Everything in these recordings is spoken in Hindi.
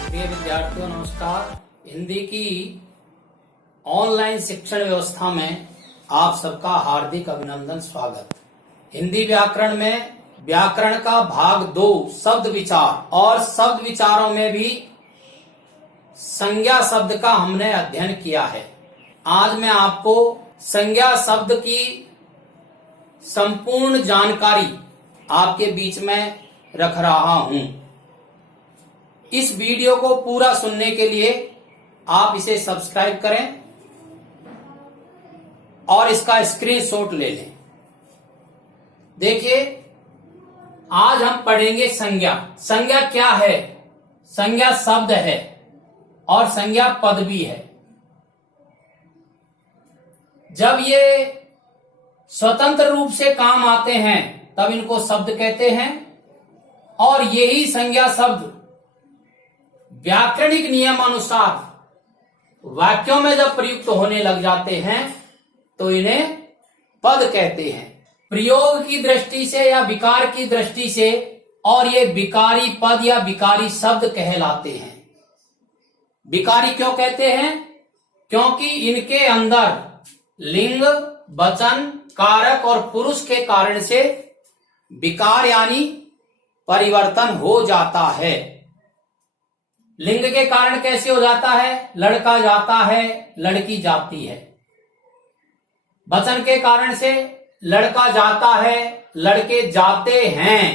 प्रिय विद्यार्थियों नमस्कार। हिंदी की ऑनलाइन शिक्षण व्यवस्था में आप सबका हार्दिक अभिनंदन स्वागत। हिंदी व्याकरण में व्याकरण का भाग 2 शब्द विचार और शब्द विचारों में भी संज्ञा शब्द का हमने अध्ययन किया है। आज मैं आपको संज्ञा शब्द की संपूर्ण जानकारी आपके बीच में रख रहा हूं। इस वीडियो को पूरा सुनने के लिए आप इसे सब्सक्राइब करें और इसका स्क्रीनशॉट ले लें। देखिए, आज हम पढ़ेंगे संज्ञा। संज्ञा क्या है? संज्ञा शब्द है और संज्ञा पद भी है। जब ये स्वतंत्र रूप से काम आते हैं तब इनको शब्द कहते हैं, और यही संज्ञा शब्द व्याकरणिक नियमानुसार वाक्यों में जब प्रयुक्त होने लग जाते हैं तो इन्हें पद कहते हैं। प्रयोग की दृष्टि से या विकार की दृष्टि से और ये विकारी पद या विकारी शब्द कहलाते हैं। विकारी क्यों कहते हैं? क्योंकि इनके अंदर लिंग, वचन, कारक और पुरुष के कारण से विकार यानी परिवर्तन हो जाता है। लिंग के कारण कैसे हो जाता है? लड़का जाता है, लड़की जाती है। वचन के कारण से लड़का जाता है, लड़के जाते हैं,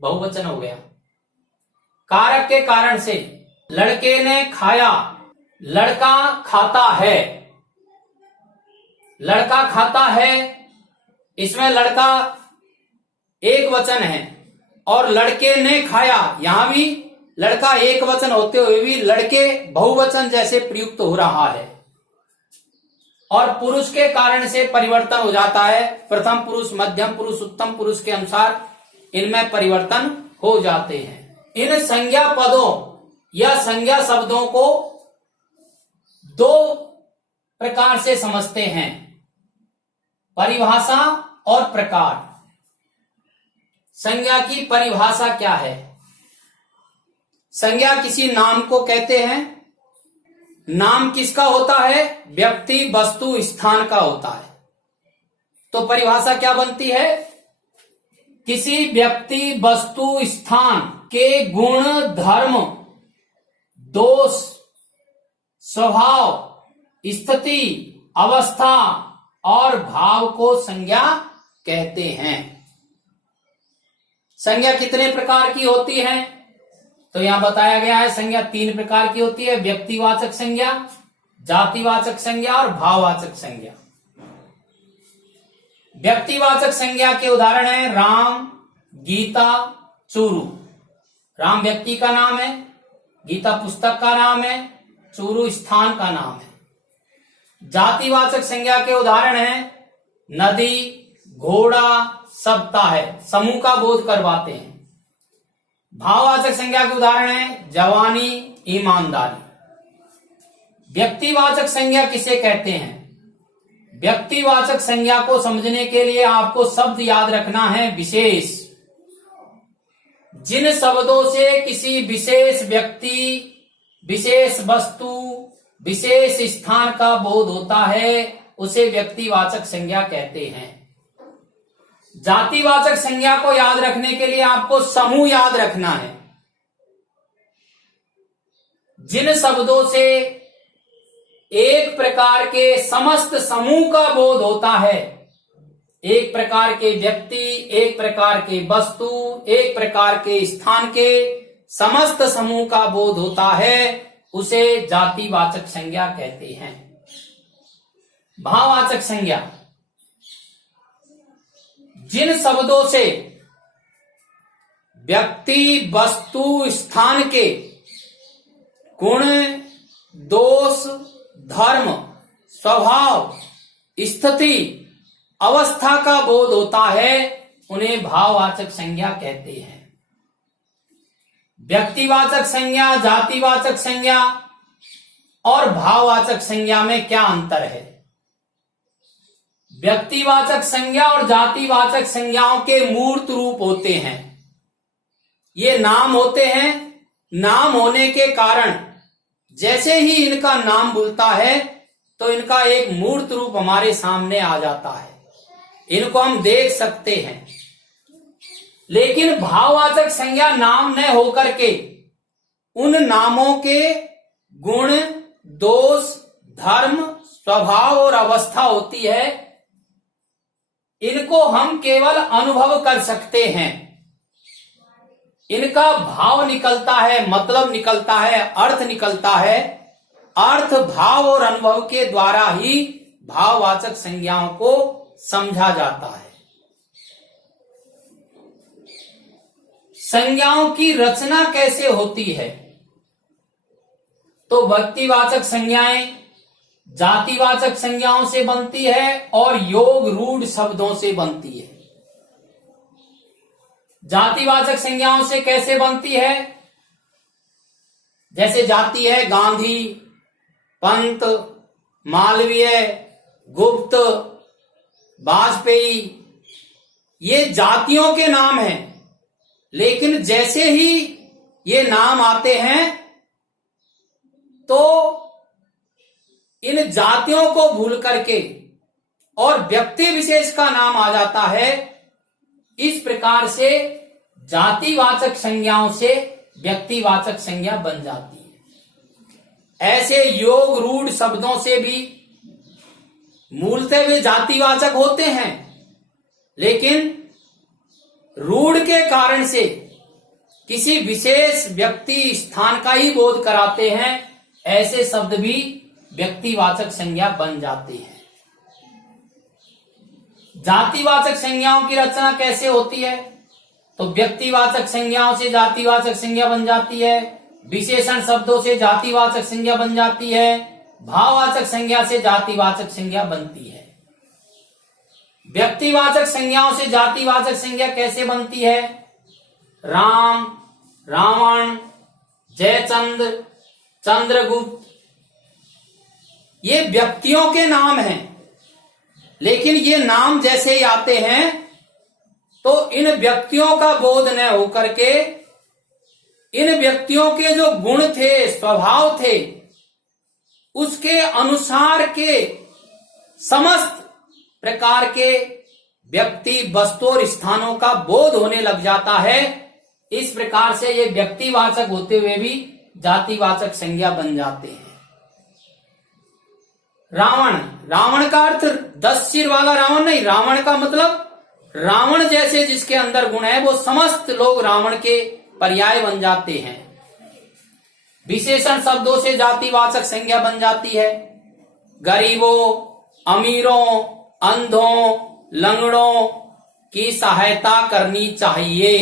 बहुवचन हो गया। कारक के कारण से लड़के ने खाया, लड़का खाता है। लड़का खाता है, इसमें लड़का एक वचन है, और लड़के ने खाया, यहां भी लड़का एक वचन होते हुए भी लड़के बहुवचन जैसे प्रयुक्त हो रहा है। और पुरुष के कारण से परिवर्तन हो जाता है। प्रथम पुरुष, मध्यम पुरुष, उत्तम पुरुष के अनुसार इनमें परिवर्तन हो जाते हैं। इन संज्ञा पदों या संज्ञा शब्दों को दो प्रकार से समझते हैं, परिभाषा और प्रकार। संज्ञा की परिभाषा क्या है? संज्ञा किसी नाम को कहते हैं। नाम किसका होता है? व्यक्ति, वस्तु, स्थान का होता है। तो परिभाषा क्या बनती है? किसी व्यक्ति, वस्तु, स्थान के गुण, धर्म, दोष, स्वभाव, स्थिति, अवस्था और भाव को संज्ञा कहते हैं। संज्ञा कितने प्रकार की होती है? तो यहां बताया गया है संज्ञा 3 प्रकार की होती है। व्यक्तिवाचक संज्ञा, जातिवाचक संज्ञा और भाववाचक संज्ञा। व्यक्तिवाचक संज्ञा के उदाहरण हैं राम, गीता, चूरू। राम व्यक्ति का नाम है, गीता पुस्तक का नाम है, चूरू स्थान का नाम है। जातिवाचक संज्ञा के उदाहरण हैं नदी, घोड़ा, सत्ता है, समूह का बोध करवाते हैं। भाववाचक संज्ञा के उदाहरण हैं जवानी, ईमानदारी। व्यक्तिवाचक संज्ञा किसे कहते हैं? व्यक्तिवाचक संज्ञा को समझने के लिए आपको शब्द याद रखना है विशेष। जिन शब्दों से किसी विशेष व्यक्ति, विशेष वस्तु, विशेष स्थान का बोध होता है उसे व्यक्तिवाचक संज्ञा कहते हैं। जातिवाचक संज्ञा को याद रखने के लिए आपको समूह याद रखना है। जिन शब्दों से एक प्रकार के समस्त समूह का बोध होता है, एक प्रकार के व्यक्ति, एक प्रकार के वस्तु, एक प्रकार के स्थान के समस्त समूह का बोध होता है, उसे जातिवाचक संज्ञा कहते हैं। भाववाचक संज्ञा जिन शब्दों से व्यक्ति, वस्तु, स्थान के गुण, दोष, धर्म, स्वभाव, स्थिति, अवस्था का बोध होता है उन्हें भाववाचक संज्ञा कहते हैं। व्यक्तिवाचक संज्ञा, जातिवाचक संज्ञा और भाववाचक संज्ञा में क्या अंतर है? व्यक्तिवाचक संज्ञा और जातिवाचक संज्ञाओं के मूर्त रूप होते हैं। ये नाम होते हैं। नाम होने के कारण जैसे ही इनका नाम बोलता है तो इनका एक मूर्त रूप हमारे सामने आ जाता है, इनको हम देख सकते हैं। लेकिन भाववाचक संज्ञा नाम न होकर के उन नामों के गुण, दोष, धर्म, स्वभाव और अवस्था होती है, इनको हम केवल अनुभव कर सकते हैं। इनका भाव निकलता है, मतलब निकलता है, अर्थ निकलता है। अर्थ, भाव और अनुभव के द्वारा ही भाववाचक संज्ञाओं को समझा जाता है। संज्ञाओं की रचना कैसे होती है? तो व्यक्तिवाचक संज्ञाएं जातिवाचक संज्ञाओं से बनती है और योग रूढ़ शब्दों से बनती है। जातिवाचक संज्ञाओं से कैसे बनती है? जैसे जाति है गांधी, पंत, मालवीय, गुप्त, वाजपेयी, ये जातियों के नाम हैं। लेकिन जैसे ही ये नाम आते हैं तो इन जातियों को भूल करके और व्यक्ति विशेष का नाम आ जाता है। इस प्रकार से जातिवाचक संज्ञाओं से व्यक्तिवाचक संज्ञा बन जाती है। ऐसे योग रूढ़ शब्दों से भी मूलतः वे जातिवाचक होते हैं, लेकिन रूढ़ के कारण से किसी विशेष व्यक्ति स्थान का ही बोध कराते हैं। ऐसे शब्द भी व्यक्तिवाचक संज्ञा बन जाते हैं। जातिवाचक संज्ञाओं की रचना कैसे होती है? तो व्यक्तिवाचक संज्ञाओं से जातिवाचक संज्ञा बन जाती है, विशेषण शब्दों से जातिवाचक संज्ञा बन जाती है, भाववाचक संज्ञा से जातिवाचक संज्ञा बनती है। व्यक्तिवाचक संज्ञाओं से जातिवाचक संज्ञा कैसे बनती है? राम, रावण, जयचंद्र, चंद्रगुप्त, ये व्यक्तियों के नाम हैं। लेकिन ये नाम जैसे ही आते हैं तो इन व्यक्तियों का बोध न होकर के इन व्यक्तियों के जो गुण थे, स्वभाव थे, उसके अनुसार के समस्त प्रकार के व्यक्ति, वस्तु और स्थानों का बोध होने लग जाता है। इस प्रकार से ये व्यक्तिवाचक होते हुए भी जातिवाचक संज्ञा बन जाते हैं। रावण, रावण का अर्थ 10 सिर वाला रावण नहीं। रावण का मतलब रावण जैसे जिसके अंदर गुण है वो समस्त लोग रावण के पर्याय बन जाते हैं। विशेषण शब्दों से जातिवाचक संज्ञा बन जाती है। गरीबों, अमीरों, अंधों, लंगड़ों की सहायता करनी चाहिए।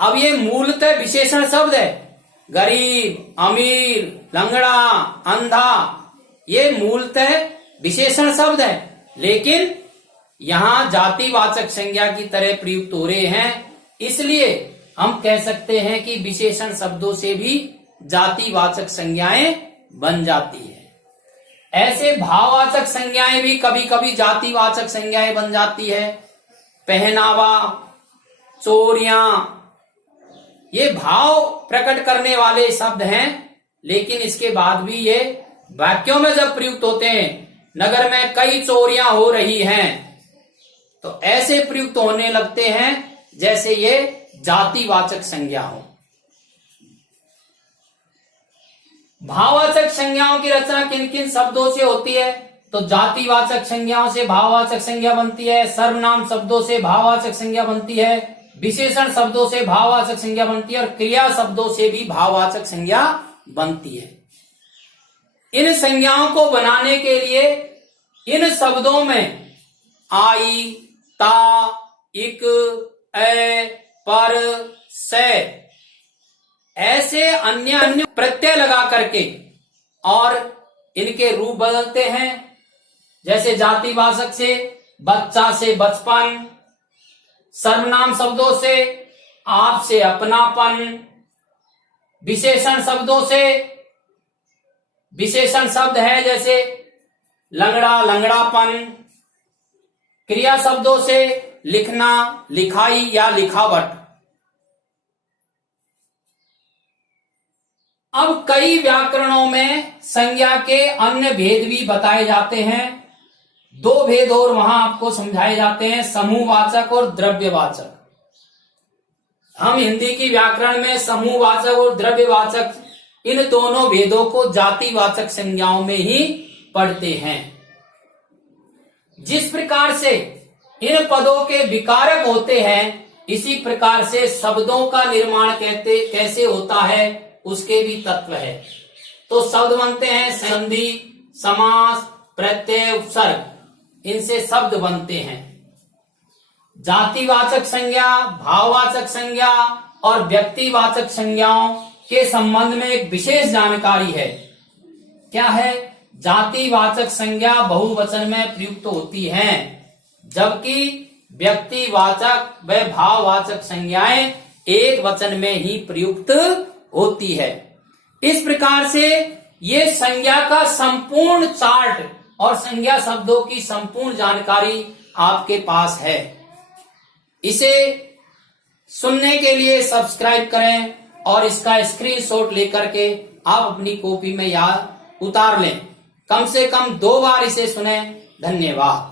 अब ये मूलतः विशेषण शब्द है। गरीब, अमीर, लंगड़ा, अंधा, ये मूलतः विशेषण शब्द है, लेकिन यहां जातिवाचक संज्ञा की तरह प्रयुक्त हो रहे हैं। इसलिए हम कह सकते हैं कि विशेषण शब्दों से भी जातिवाचक संज्ञाएं बन जाती है। ऐसे भाववाचक संज्ञाएं भी कभी कभी जातिवाचक संज्ञाएं बन जाती है। पहनावा, चोरियां, ये भाव प्रकट करने वाले शब्द हैं, लेकिन इसके बाद भी ये वाक्यों में जब प्रयुक्त होते हैं, नगर में कई चोरियां हो रही हैं, तो ऐसे प्रयुक्त होने लगते हैं जैसे ये जातिवाचक संज्ञा हो। भाववाचक संज्ञाओं की रचना किन किन शब्दों से होती है? तो जातिवाचक संज्ञाओं से भाववाचक संज्ञा बनती है, सर्वनाम शब्दों से भाववाचक संज्ञा बनती है, विशेषण शब्दों से भाववाचक संज्ञा बनती है और क्रिया शब्दों से भी भाववाचक संज्ञा बनती है। इन संज्ञाओं को बनाने के लिए इन शब्दों में आई, ता, इक, ए, पर, से ऐसे अन्य अन्य प्रत्यय लगा करके और इनके रूप बदलते हैं। जैसे जातिवाचक से बच्चा से बचपन, सर्वनाम शब्दों से आप से अपनापन, विशेषण शब्दों से विशेषण शब्द है जैसे लंगड़ा, लंगड़ापन, क्रिया शब्दों से लिखना, लिखाई या लिखावट। अब कई व्याकरणों में संज्ञा के अन्य भेद भी बताए जाते हैं। दो भेद और वहां आपको समझाए जाते हैं, समूहवाचक और द्रव्यवाचक। हम हिंदी की व्याकरण में समूहवाचक और द्रव्यवाचक इन दोनों भेदों को जातिवाचक संज्ञाओं में ही पढ़ते हैं। जिस प्रकार से इन पदों के विकारक होते हैं, इसी प्रकार से शब्दों का निर्माण कैसे होता है उसके भी तत्व है। तो शब्द बनते हैं संधि, समास, प्रत्यय, उपसर्ग, इनसे शब्द बनते हैं। जातिवाचक संज्ञा, भाववाचक संज्ञा और व्यक्तिवाचक संज्ञाओं के संबंध में एक विशेष जानकारी है। क्या है? जातिवाचक संज्ञा बहुवचन में प्रयुक्त होती हैं, जबकि व्यक्तिवाचक व भाववाचक संज्ञाएं एक वचन में ही प्रयुक्त होती है। इस प्रकार से ये संज्ञा का संपूर्ण चार्ट और संज्ञा शब्दों की संपूर्ण जानकारी आपके पास है। इसे सुनने के लिए सब्सक्राइब करें और इसका स्क्रीनशॉट लेकर के आप अपनी कॉपी में याद उतार लें। कम से कम 2 बार इसे सुनें। धन्यवाद।